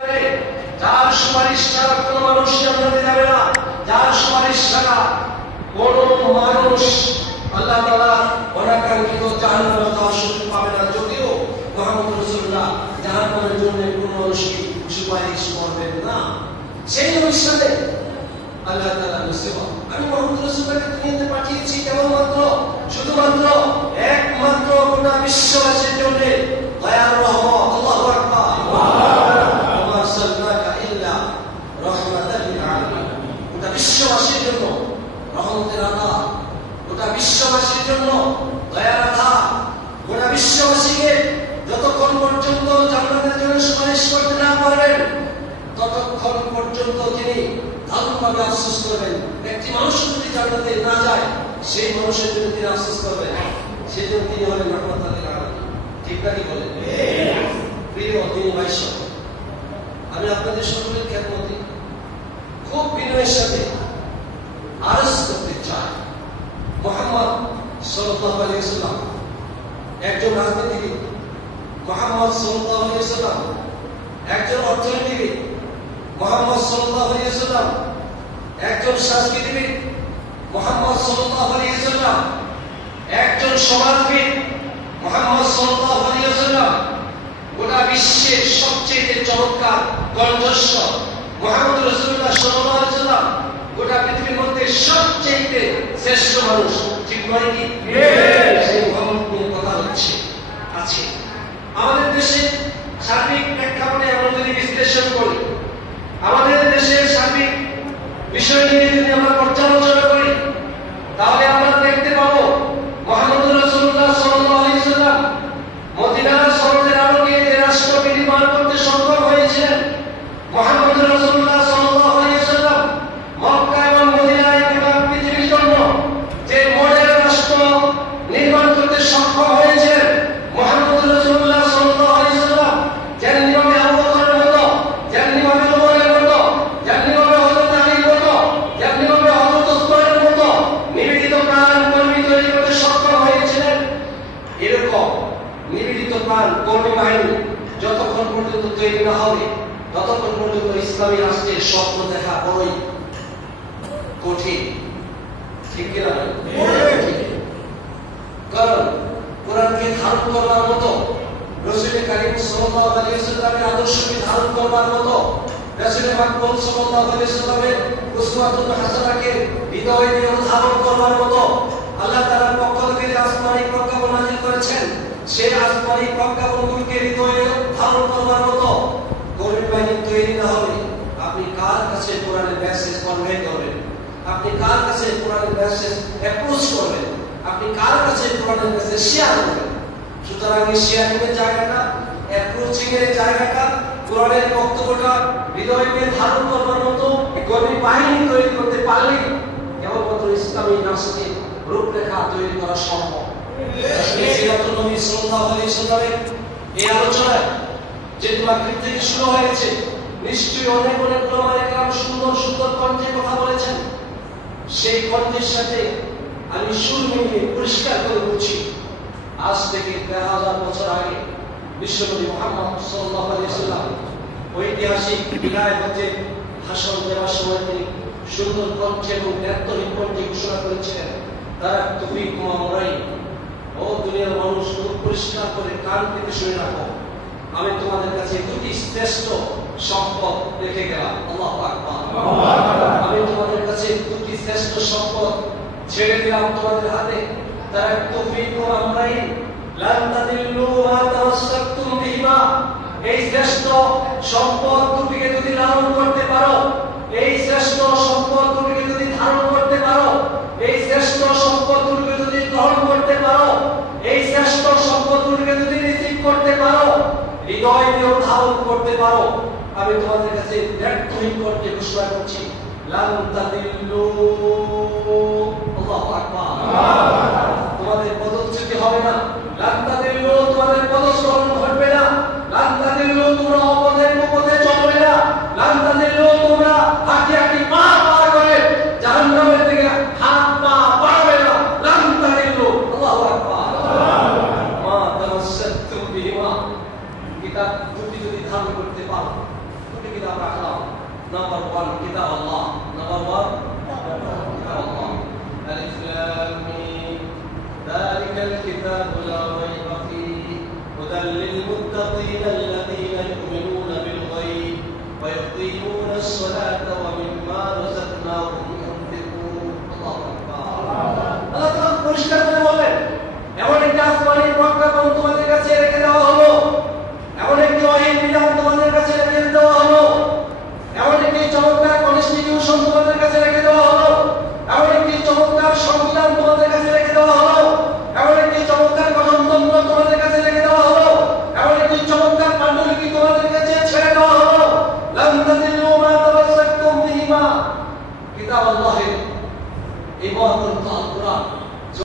যার সুপারিশ ছাড়া কোনো মানুষ জান্নাতে যাবে না, যার সুপারিশ ছাড়া কোনো মানুষ আল্লাহ তাআলা অনাকাঙ্ক্ষিত জাহান্নামে যাওয়ার সুযোগ পাবে না। যদিও মুহাম্মদ রাসূলুল্লাহ জাহান্নামের জন্য কোনো মানুষকে সুপারিশ করবেন না। সেই অনুষ্ঠানে আল্লাহ তাআলা মুসিবত আমি মুহাম্মদ রাসূলুল্লাহকে দুনিয়াতে পাঠিয়েছি কেবলমাত্র শুধুমাত্র একমাত্র গোটা বিশ্ববাসীর জন্য দয়ার রহমত। আল্লাহু আকবার। ওয়া আরসালনাকা ইল্লা রাহমাতাল লিল আলামিন। গোটা বিশ্ববাসীর জন্য রহমতের আধার, গোটা বিশ্ববাসীর জন্য দয়ার আধার। গোটা বিশ্ববাসীকে যতক্ষণ পর্যন্ত জান্নাতের জন্য সুপারিশ করতে না পারবেন ততক্ষণ পর্যন্ত তিনি দারুণভাবে আফসোস করবেন। একটি মানুষ যদি জান্নাতে না যায় সেই মানুষের জন্য তিনি আফসোস করবেন, সেই জন্য তিনি হলেন রহমাতুল লিল আলামিন। ঠিক না কি বলেন? প্রিয় দিনী ভাইস, আমি আপনাদের সকলের খেদমতে খুব বিনয়ের সাথে আরজ করতে চাই, মুহাম্মদ সাল্লাল্লাহু আলাইহি ওয়াসাল্লাম একজন রাজনীতিবিদ, মুহাম্মদ সাল্লাল্লাহু আলাইহি ওয়াসাল্লাম একজন অর্থনীতিবিদ, মুহাম্মদ সাল্লাল্লাহু আলাইহি ওয়াসাল্লাম একজন সংস্কৃতিবিদ, মুহাম্মদ সাল্লাল্লাহু আলাইহি ওয়াসাল্লাম একজন সমাজবিদ, মুহাম্মদ সাল্লাল্লাহু আলাইহি ওয়াসাল্লাম গোটা বিশ্বের সবচেয়ে চমৎকার কণ্ঠস্বর, মুহাম্মদ রাসূলুল্লাহ সাল্লাল্লাহু আলাইহি ওয়াসাল্লাম গোটা পৃথিবীর মধ্যে সবচেয়ে শ্রেষ্ঠ মানুষ। ঠিক নয় কি? সেই মুহাম্মদ নিয়ে কথা হচ্ছে আছে। আমাদের দেশে সার্বিক প্রেক্ষাপটে আমরা যদি বিশ্লেষণ করি, আমাদের দেশের সার্বিক বিষয় নিয়ে যদি আমরা পর্যালোচনা করি, তাহলে আমরা দেখতে পাবো মুহাম্মদ রাসূলুল্লাহ সাল্লাল্লাহু আলাইহি ওয়াসাল্লাম মদিনার শরতের আলোকে যে রাষ্ট্র নির্মাণ করতে সক্ষম হয়েছিলেন, মুহাম্মদ রাসূলুল্লাহ সাল্লাল্লাহু আলাইহি ওয়াসাল্লাম মক্কা এবং মদিনায় গোটা পৃথিবীর জন্য যে মডেল রাষ্ট্র নির্মাণ করতে সক্ষম হয়েছিলেন, মুহাম্মদ রাসূলুল্লাহ সাল্লাল্লাহু আলাইহি ওয়াসাল্লাম যেমনিভাবে আবু বকরের মতো, যেমনিভাবে ওমরের মতো, যেমনিভাবে হযরত আলীর মতো, যেমনিভাবে হযরত ওসমানের মতো নিবেদিত প্রাণ কর্মী তৈরি করতে সক্ষম হয়েছিলেন, এরকম নিবেদিত প্রাণ কর্মী বাহিনী যতক্ষণ পর্যন্ত তৈরি না হবে ততক্ষণ পর্যন্ত ইসলামী রাষ্ট্রের স্বপ্ন দেখা বড়ই কঠিন। ঠিক কিনা? কারণ কোরআনকে ধারণ করবার মতো, রাসূল কারীম সাল্লাল্লাহু আলাইহি ওয়াসাল্লামের আদর্শকে ধারণ করবার মতো, রাসূল আকরাম সাল্লাল্লাহু আলাইহি ওয়াসাল্লামের উসওয়াতুল হাসানাকে হৃদয়ে নিয়ে ধারণ করবার মতো আল্লাহ তাআলার পক্ষ থেকে আসমানি প্রজ্ঞাপন নাযিল করেছেন। সেই আসমানি প্রজ্ঞাপনগুলোকে হৃদয়ে ধারণ করবার মতো কর্মী বাহিনী তৈরি না হলে আপনি কার কাছে কোরআনের মেসেজ কনভে করবেন? আপনি কার কাছে কোরআনের মেসেজ অ্যাপ্রোচ করবেন? আপনি কার কাছে কোরআনের মেসেজ শেয়ার করবেন? সুতরাং এই শেয়ারিং এর জায়গাটা, অ্যাপ্রোচিং এর জায়গাটা, কোরআনের বক্তব্যটা হৃদয়ে ধারণ করবার মতো কর্মী বাহিনী তৈরি করতে পারলে কেবলমাত্র ইসলামী রাষ্ট্রের রূপরেখা তৈরি করা সম্ভব। সিরাতুল নবী সাল্লাল্লাহু আলাইহি ওয়াসাল্লামের এই আলোচনায় যে মাগরিব থেকে শুরু হয়েছে, নিশ্চয়ই অনেক অনেক ওলামায়ে কেরাম সুন্দর সুন্দর কণ্ঠে কথা বলেছেন। সেই কণ্ঠের সাথে আমি সুর মিলিয়ে পরিষ্কার করে বলছি, আজ থেকে 3000 বছর আগে বিশ্বনবী মুহাম্মদ সাল্লাল্লাহু আলাইহি ওয়াসাল্লাম ঐতিহাসিক বিদায় হতে ভাষণ দেওয়ার সময় তিনি সুন্দর কণ্ঠে এবং নেত্রহীন কণ্ঠে ঘোষণা করেছিলেন, তারা তুফিক মুআমরাই, ও দুনিয়ার মানুষ খুব পরিষ্কার করে কান পেতে শুনে রাখো, আমি তোমাদের কাছে দুটি শ্রেষ্ঠ সম্পদ রেখে গেলাম। আল্লাহু আকবার। আমি তোমাদের কাছে দুটি শ্রেষ্ঠ সম্পদ ছেড়ে দিলাম তোমাদের হাতে, তারা তুফিক মুআমরাই লান তাদিল্লু মা তামাসসাকতুম বিহিমা। এই শ্রেষ্ঠ সম্পদ দুটিকে যদি লালন করতে পারো, এই শ্রেষ্ঠ সম্পদ দুটিকে যদি ধারণ করতে পারো, এই শ্রেষ্ঠ সম্পদ দুটিকে যদি গ্রহণ করতে পারো, এই শ্রেষ্ঠ সম্পদ দুটিকে যদি রিসিভ করতে পারো, হৃদয় দিয়ে ধারণ করতে পারো, আমি তোমাদের কাছে ব্যর্থহীন করতে ঘোষণা করছি, লান তাদিল্লু। আল্লাহু আকবার। তোমাদের পদচ্যুতি হবে না, লান তাদিল্লু, তোমাদের পদস্খলন ঘটবে না, লান তাদিল্লু, তোমরা অপথে কুপথে চলবে না, লান তাদিল্লু, তোমরা হাঁটি হাঁটি পা পা করে জাহান্নামের দিকে হাত পা বাড়াবে না, লান তাদিল্লু। আল্লাহু আকবার। মা তামাসসাকতুম বিহিমা, কিতাব দুটি যদি ধারণ করতে পারো, kita rakhlam. Number 1 kita Allah. Number 1 kita Allah. Alif Lam Mim. Dzalikal kitabu la